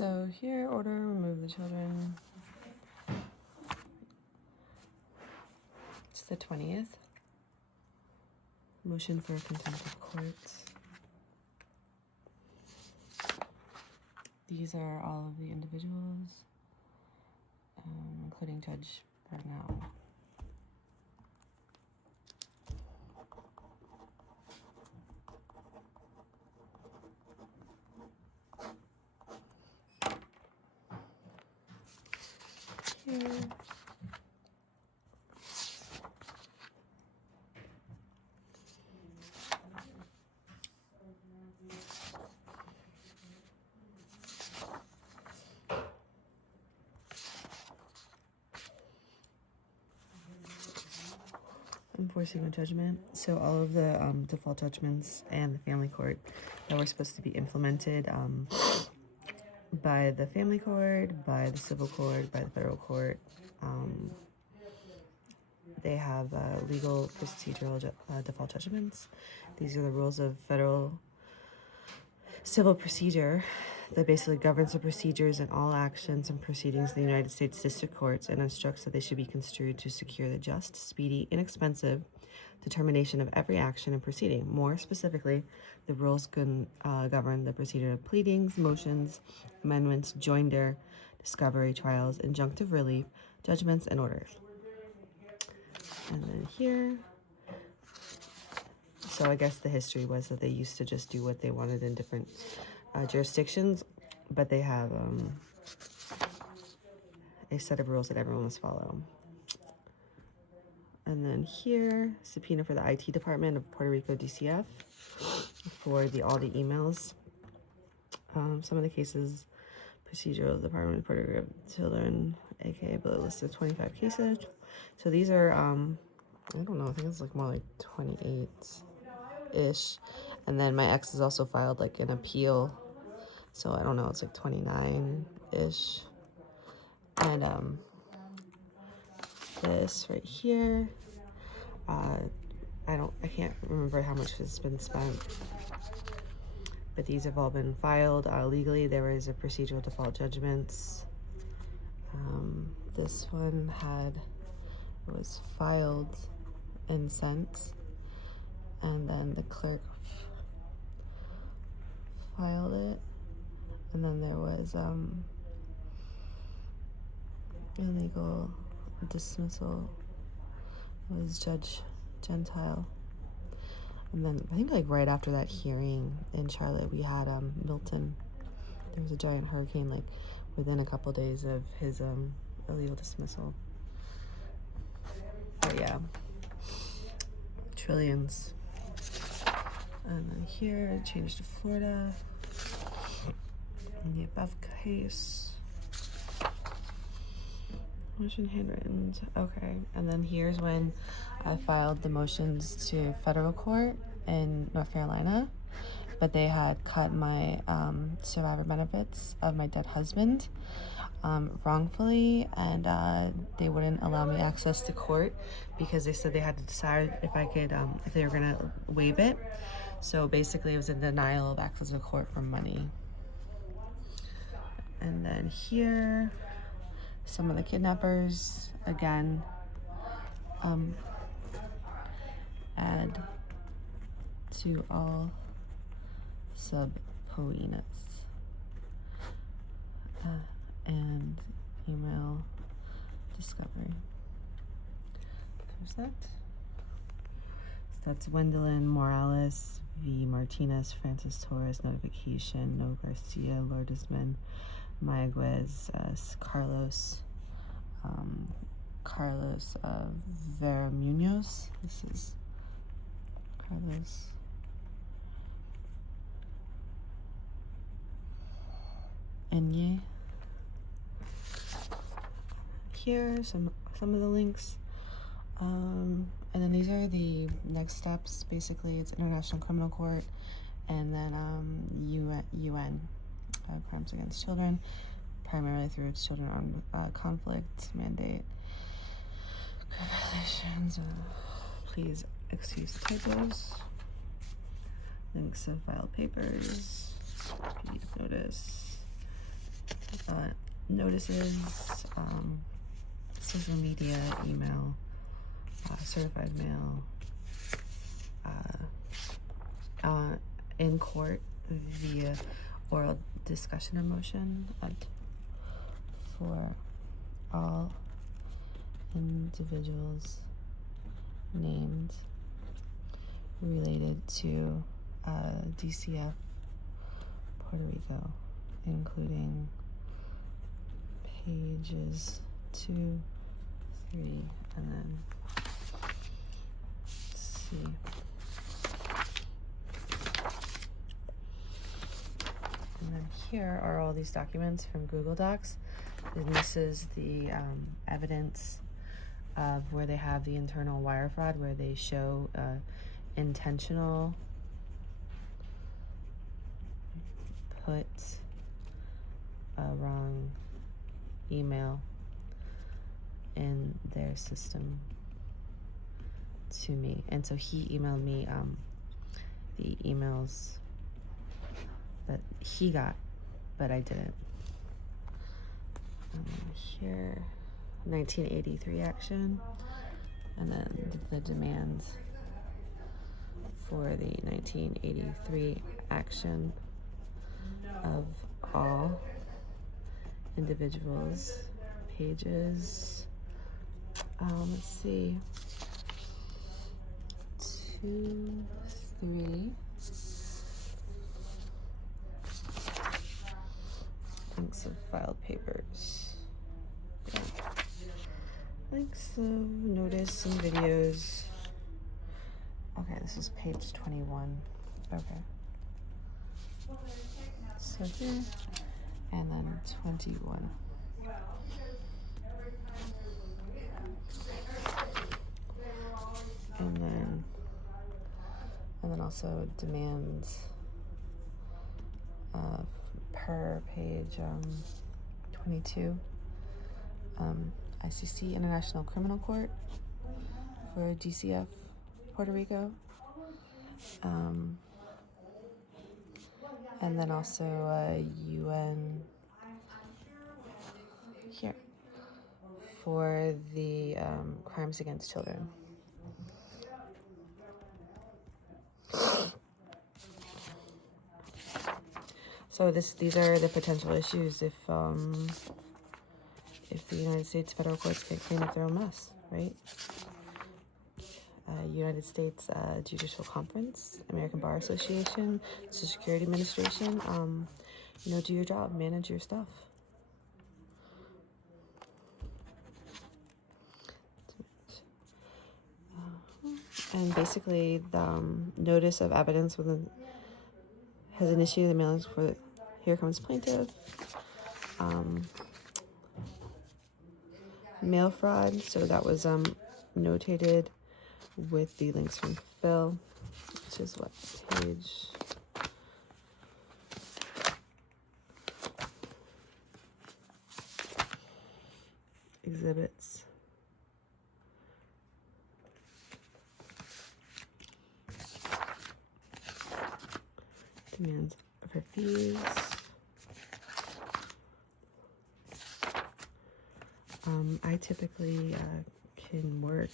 So here, order, remove the children. It's the 20th. Motion for contempt of court. These are all of the individuals, including Judge Bernal. Here. Enforcing a judgment. So all of the default judgments and the family court that were supposed to be implemented by the family court, by the civil court, by the federal court, they have legal procedural default judgments. These are the rules of federal civil procedure that basically governs the procedures and all actions and proceedings in the United States District Courts and instructs that they should be construed to secure the just, speedy, inexpensive determination of every action and proceeding. More specifically, the rules can govern the procedure of pleadings, motions, amendments, joinder, discovery, trials, injunctive relief, judgments, and orders. And then here, so I guess the history was that they used to just do what they wanted in different jurisdictions, but they have a set of rules that everyone must follow. And then here, subpoena for the IT department of Puerto Rico DCF for all the emails. Some of the cases, procedural department of Puerto Rico children, aka but a list of 25 cases. So these are, I don't know, I think it's like more like 28-ish. And then my ex has also filed like an appeal. So I don't know, it's like 29-ish. And this right here, I can't remember how much has been spent, but these have all been filed legally. There was a procedural default judgments. This one was filed and sent, and then the clerk filed it, and then there was illegal dismissal. It was Judge Gentile. And then I think like right after that hearing in Charlotte, we had Milton. There was a giant hurricane like within a couple days of his illegal dismissal. But yeah, trillions. And then here, changed to Florida. In the above case, motion handwritten. Okay, and then here's when I filed the motions to federal court in North Carolina, but they had cut my survivor benefits of my dead husband wrongfully, and they wouldn't allow me access to court because they said they had to decide if I could, if they were gonna waive it. So basically, it was a denial of access to court for money. And then here, some of the kidnappers, again, add to all subpoenas and email discovery. There's that. So that's Wendelin Morales v. Martinez, Francis Torres, notification, no Garcia, Lordesman, Mayaguez, Carlos Vera Munoz. This is Carlos. Enye. Here, some of the links. And then these are the next steps. Basically, it's International Criminal Court, and then UN, Crimes Against Children, primarily through its Children on Conflict mandate. Violations. Please excuse the typos. Links of filed papers. PDF notice. notices, social media, email, certified mail, in court via oral discussion of motion for all individuals named related to DCF Puerto Rico, including pages 2, 3, and then C. And then here are all these documents from Google Docs. And this is the evidence of where they have the internal wire fraud, where they show intentional put a wrong email in their system to me. And so he emailed me the emails that he got, but I didn't. Here, 1983 action, and then the demands for the 1983 action of all individuals, pages, let's see, 2, 3, links of filed papers, yeah. Links of notice and videos. Okay, this is page 21. Okay. So here, and then 21. And then also demands per page 22. ICC, International Criminal Court for DCF Puerto Rico. And then also UN here for the crimes against children. So these are the potential issues if the United States federal courts can't clean up their own mess, right? United States Judicial Conference, American Bar Association, Social Security Administration, do your job, manage your stuff. And basically, the notice of evidence has initiated the mailings for here comes plaintiff. Mail fraud, so that was notated with the links from Phil, which is what page exhibits. Demands for fees. I typically can work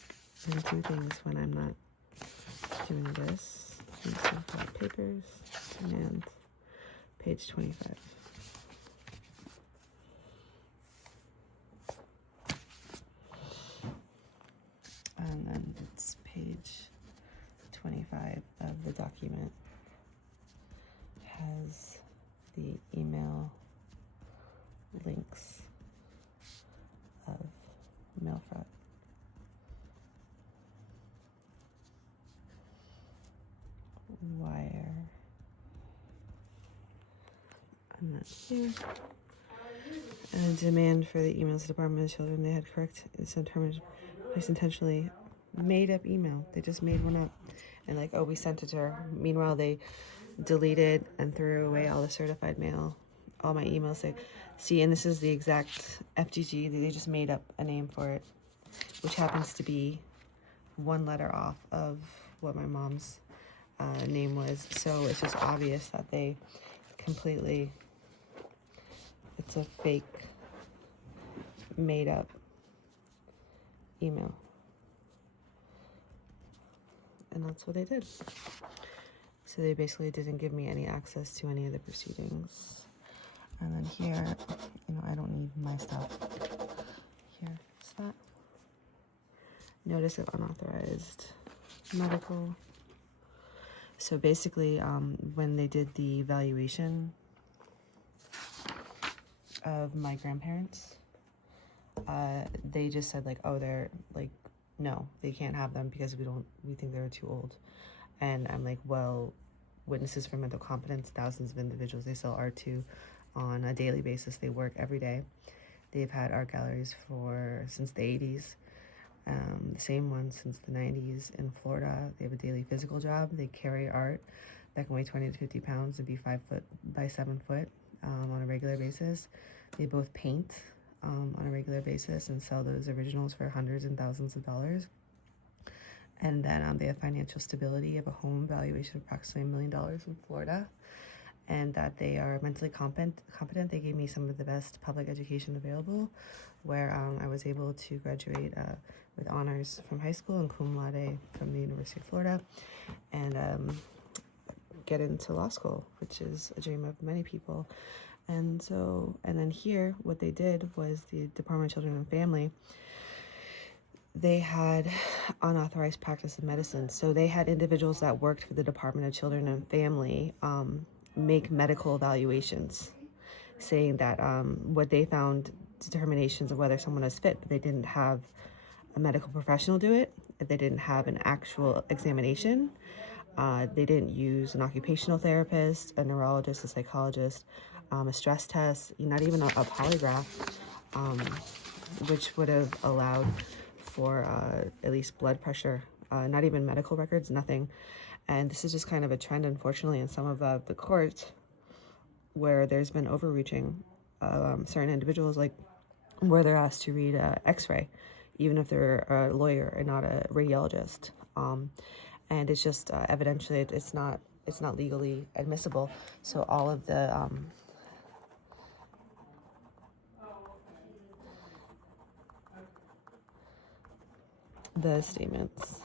and do things when I'm not doing this. Papers, demand, page 25. And then it's page 25 of the document. Has the email links of mail fraud. Wire. I'm not here. And demand for the emails to the Department of Children. They had correct, it's intentionally made up email. They just made one up. And like, oh, we sent it to her. Meanwhile, they deleted and threw away all the certified mail. All my emails say, see, and this is the exact FGG. They just made up a name for it, which happens to be one letter off of what my mom's name was. So it's just obvious that they completely, it's a fake, made up email. And that's what they did. So they basically didn't give me any access to any of the proceedings. And then here, I don't need my stuff. Here, is that? Notice of unauthorized medical. So basically, when they did the evaluation of my grandparents, they just said like, oh, they're like, no, they can't have them because we think they're too old. And I'm like, well, witnesses for mental competence, thousands of individuals, they sell art to on a daily basis. They work every day. They've had art galleries since the 80s. The same one since the 90s in Florida. They have a daily physical job. They carry art that can weigh 20 to 50 pounds and be 5 foot by 7 foot on a regular basis. They both paint on a regular basis and sell those originals for hundreds and thousands of dollars. And then they have financial stability of a home valuation of approximately $1 million in Florida, and that they are mentally competent. They gave me some of the best public education available, where I was able to graduate with honors from high school and cum laude from the University of Florida, and get into law school, which is a dream of many people. And then here, what they did was the Department of Children and Family, they had unauthorized practice of medicine. So they had individuals that worked for the Department of Children and Family make medical evaluations, saying that what they found determinations of whether someone is fit, but they didn't have a medical professional do it, if they didn't have an actual examination, they didn't use an occupational therapist, a neurologist, a psychologist, a stress test, not even a polygraph, which would have allowed for at least blood pressure, not even medical records, nothing. And this is just kind of a trend, unfortunately, in some of the courts where there's been overreaching. Certain individuals, like where they're asked to read x-ray, even if they're a lawyer and not a radiologist. And it's just evidentially it's not legally admissible. So all of the statements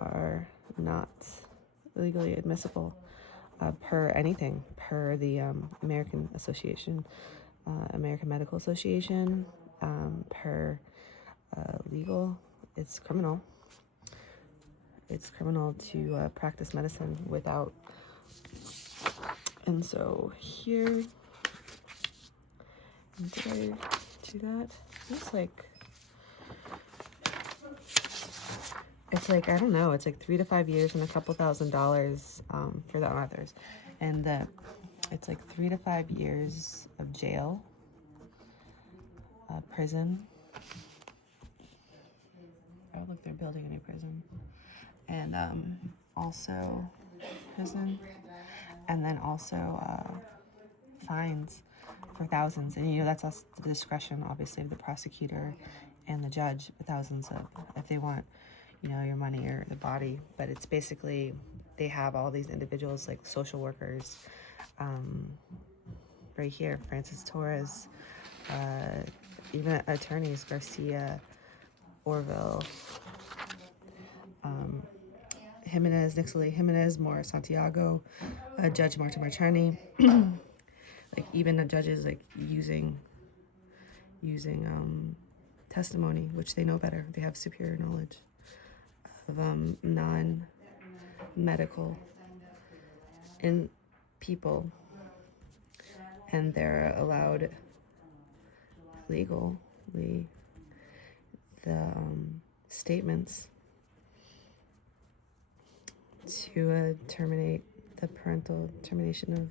are not legally admissible per the American Medical Association, per legal. It's criminal to practice medicine without. And so here, did I do that? It's like, I don't know, it's like 3 to 5 years and a couple $1,000s for the authors. And it's like 3 to 5 years of jail, prison. Oh, look, they're building a new prison. And also prison. And then also fines for thousands. And, that's the discretion, obviously, of the prosecutor and the judge, thousands of, if they want, your money or the body. But it's basically, they have all these individuals like social workers, right here, Francis Torres, even attorneys, Garcia, Orville, Jimenez, Nixley Jimenez, Morris Santiago, Judge Marta Marchani, like even the judges like using testimony, which they know better. They have superior knowledge of non-medical in people, and they're allowed legally the statements to terminate the termination of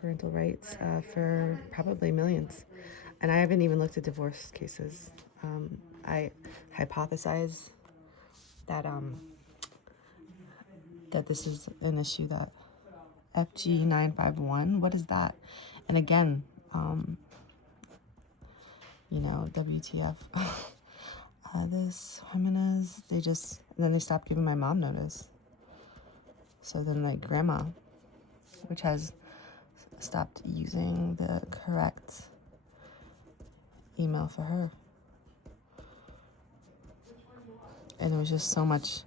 parental rights for probably millions. And I haven't even looked at divorce cases. I hypothesize that that this is an issue that FG 951. What is that? And again, WTF. This Jimenez, then they stopped giving my mom notice. So then, like, grandma, which has stopped using the correct email for her. And there was just so much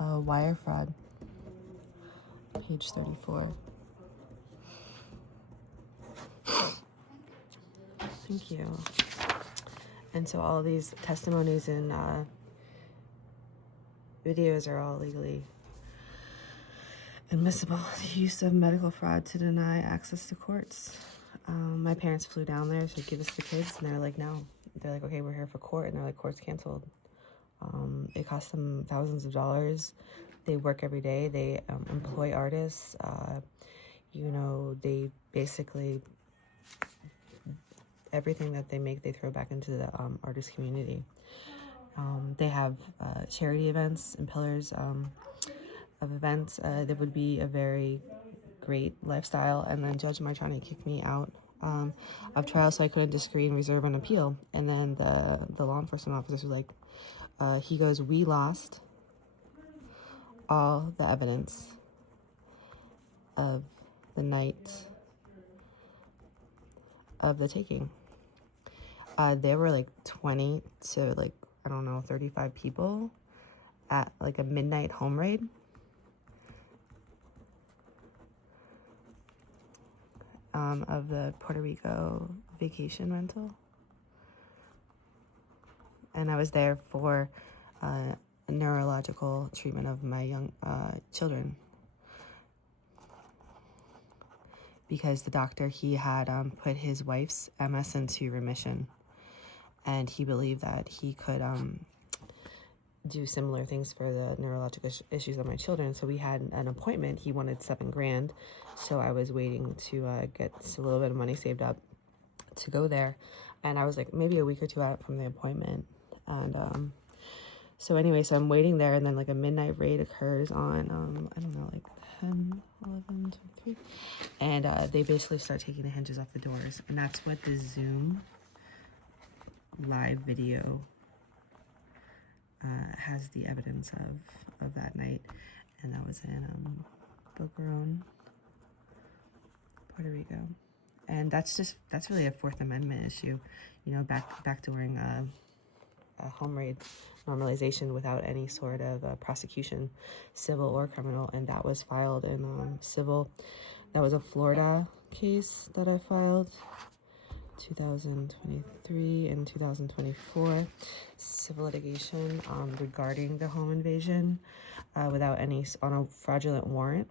wire fraud. Page 34. Thank you. And so all these testimonies and videos are all legally admissible. The use of medical fraud to deny access to courts. My parents flew down there to give us the kids, and they're like, no. They're like, okay, we're here for court, and they're like, court's canceled. It costs them thousands of dollars. They work every day. They employ artists. They basically, everything that they make, they throw back into the artist community. They have charity events and pillars of events. That would be a very great lifestyle. And then Judge Marchani kicked me out of trial, so I couldn't disagree and reserve an appeal. And then the law enforcement officers were like, he goes, we lost all the evidence of the night of the taking. There were like 20 to 35 people at like a midnight home raid. Of the Puerto Rico vacation rental. And I was there for neurological treatment of my young children. Because the doctor, he had put his wife's MS into remission. And he believed that he could do similar things for the neurological issues of my children. So we had an appointment. He wanted $7,000. So I was waiting to get a little bit of money saved up to go there. And I was like maybe a week or two out from the appointment. And so I'm waiting there, and then like a midnight raid occurs on, 10, 11, 23. And they basically start taking the hinges off the doors. And that's what the Zoom live video has the evidence of that night. And that was in Boca Raton, Puerto Rico. And that's really a Fourth Amendment issue, backdooring a home raid normalization without any sort of prosecution, civil or criminal. And that was filed in civil. That was a Florida case that I filed 2023 and 2024, civil litigation regarding the home invasion without any, on a fraudulent warrant,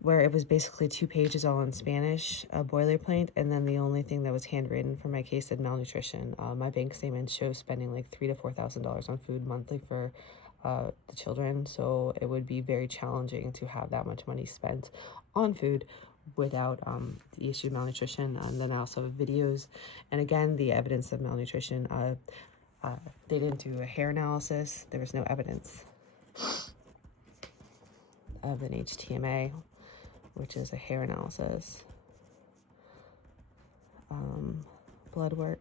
where it was basically 2 pages all in Spanish, a boilerplate, and then the only thing that was handwritten for my case said malnutrition. My bank statement shows spending like $3,000 to $4,000 on food monthly for the children, so it would be very challenging to have that much money spent on food without the issue of malnutrition. And then I also have videos, and again, the evidence of malnutrition. They didn't do a hair analysis. There was no evidence of an HTMA, which is a hair analysis. Blood work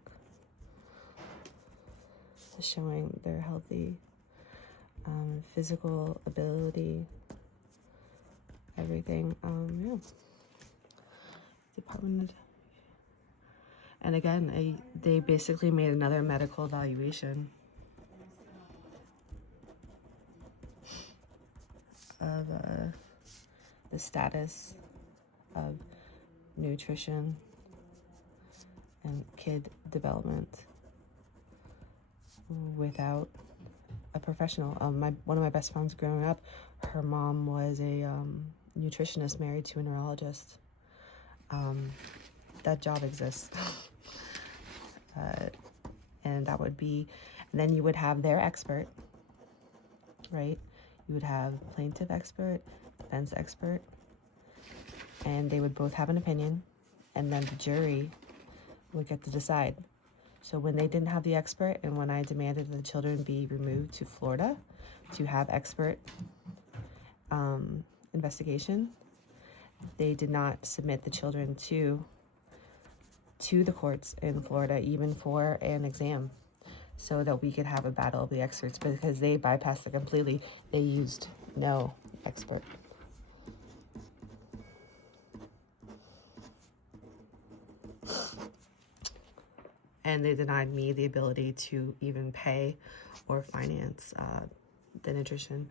showing their healthy physical ability, everything. Department. And again, they basically made another medical evaluation of the status of nutrition and kid development without a professional. One of my best friends growing up, her mom was a nutritionist married to a neurologist. That job exists. And that would be, and then you would have their expert, right? You would have plaintiff expert, defense expert, and they would both have an opinion, and then the jury would get to decide. So when they didn't have the expert, and when I demanded that the children be removed to Florida to have expert investigation, they did not submit the children to the courts in Florida, even for an exam, so that we could have a battle of the experts, because they bypassed it completely. They used no expert. and they denied me the ability to even pay or finance the nutrition,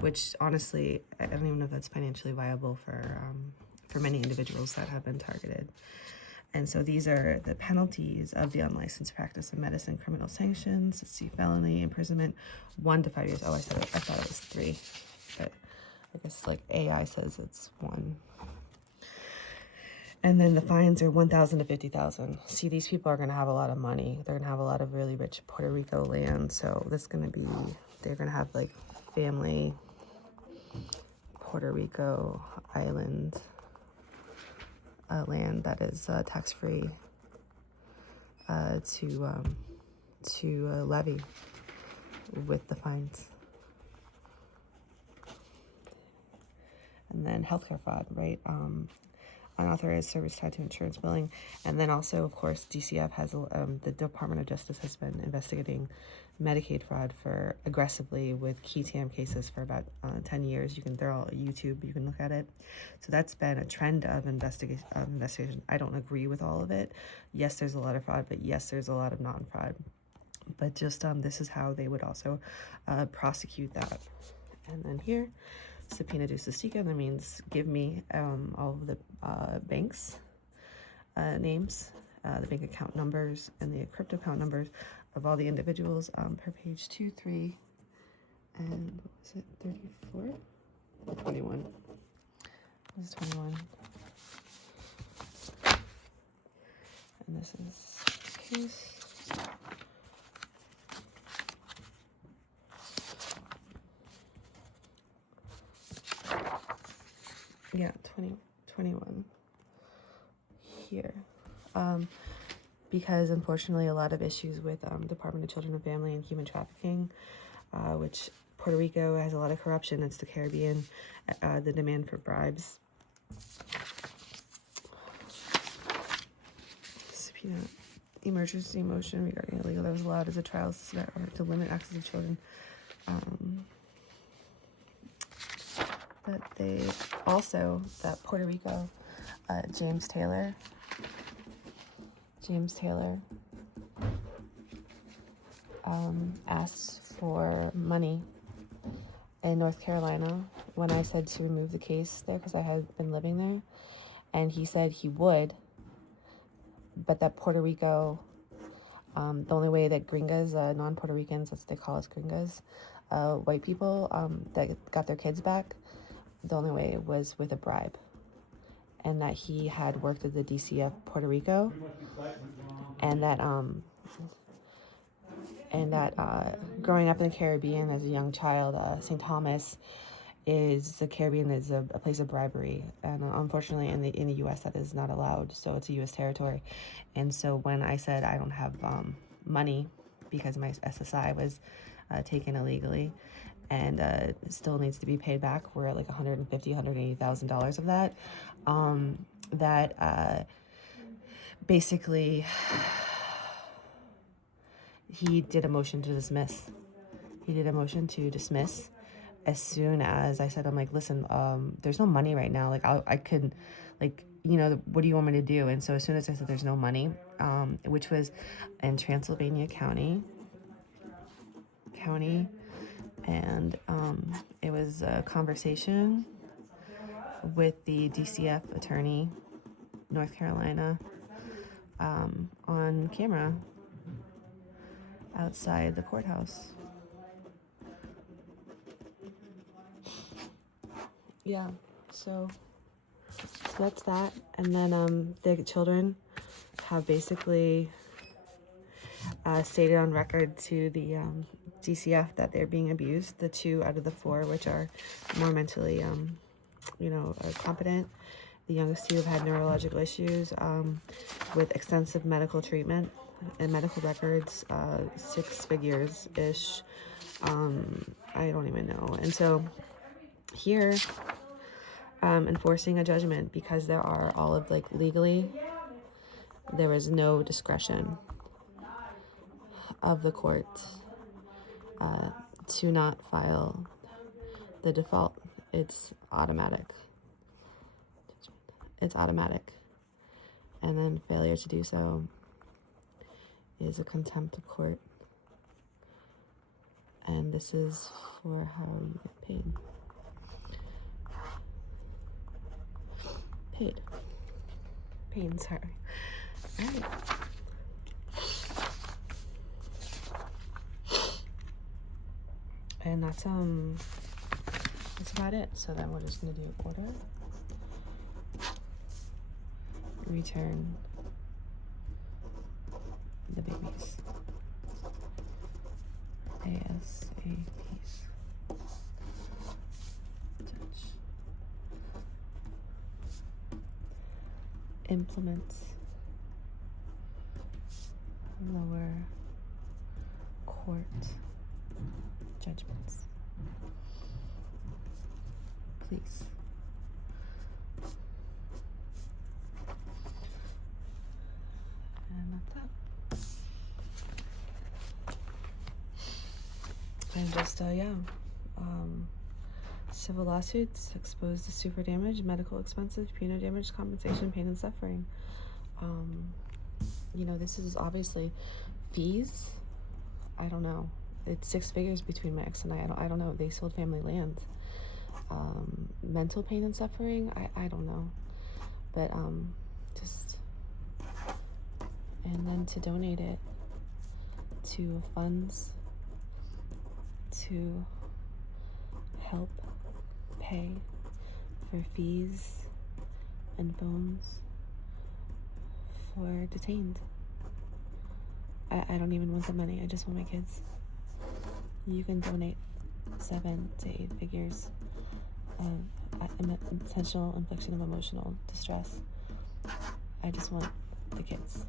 which honestly, I don't even know if that's financially viable for many individuals that have been targeted. And so these are the penalties of the unlicensed practice of medicine: criminal sanctions, C felony, imprisonment, 1 to 5 years. Oh, I thought it was 3, but I guess like AI says it's 1. And then the fines are 1,000 to 50,000. See, these people are going to have a lot of money. They're going to have a lot of really rich Puerto Rico land. So this is going to be, they're going to have like family Puerto Rico island land that is tax-free to levy with the fines. And then healthcare fraud, right? Unauthorized service tied to insurance billing. And then also, of course, DCF has, the Department of Justice has been investigating Medicaid fraud for aggressively with key TAM cases for about 10 years. They're all YouTube, you can look at it. So that's been a trend of investigation. I don't agree with all of it. Yes, there's a lot of fraud, but yes, there's a lot of non-fraud. But just this is how they would also prosecute that. And then here, subpoena due justica, that means give me all of the banks names, the bank account numbers, and the crypto account numbers of all the individuals per page 2, 3, and what was it, 34 or 21? This is 21. And this is case. Yeah, 21 here. Because unfortunately a lot of issues with Department of Children and Family and Human Trafficking, which Puerto Rico has a lot of corruption. It's the Caribbean, the demand for bribes. Subpoena emergency motion regarding illegal that was allowed as a trial to limit access of children. That they also, that Puerto Rico, James Taylor asked for money in North Carolina when I said to remove the case there because I had been living there, and he said he would, but that Puerto Rico, the only way that gringas, non-Puerto Ricans, that's what they call us, gringas, white people that got their kids back, the only way was with a bribe, and that he had worked at the DCF Puerto Rico, and that growing up in the Caribbean as a young child, St. Thomas the Caribbean is a place of bribery, and unfortunately in the U.S. that is not allowed, so it's a U.S. territory. And so when I said I don't have money because my SSI was taken illegally, and it still needs to be paid back. We're at like $180,000 of that. Basically, he did a motion to dismiss. As soon as I said, I'm like, listen, there's no money right now. Like I could, like, what do you want me to do? And so as soon as I said there's no money, which was in Transylvania County, and it was a conversation with the DCF attorney, North Carolina, on camera outside the courthouse. Yeah, so that's that. And then the children have basically stated on record to the DCF that they're being abused. The 2 out of the 4, which are more mentally, competent. The youngest 2 have had neurological issues with extensive medical treatment and medical records, 6 figures-ish. I don't even know. And so here, enforcing a judgment because there are all of, like, legally, there is no discretion of the court to not file the default. It's automatic. And then failure to do so is a contempt of court. And this is for how you get paid. Paid, sorry. Alright. And that's about it. So then we're just gonna do order, return the babies ASAP. Judge implement lower court judgments, please. And that's that. And just civil lawsuits exposed to super damage, medical expenses, punitive damage, compensation, pain and suffering. This is obviously fees. I don't know. It's 6 figures between my ex and I don't know. They sold family land. Mental pain and suffering, I don't know. But and then to donate it to funds to help pay for fees and phones for detained. I don't even want the money. I just want my kids. You can donate 7 to 8 figures of intentional infliction of emotional distress. I just want the kids.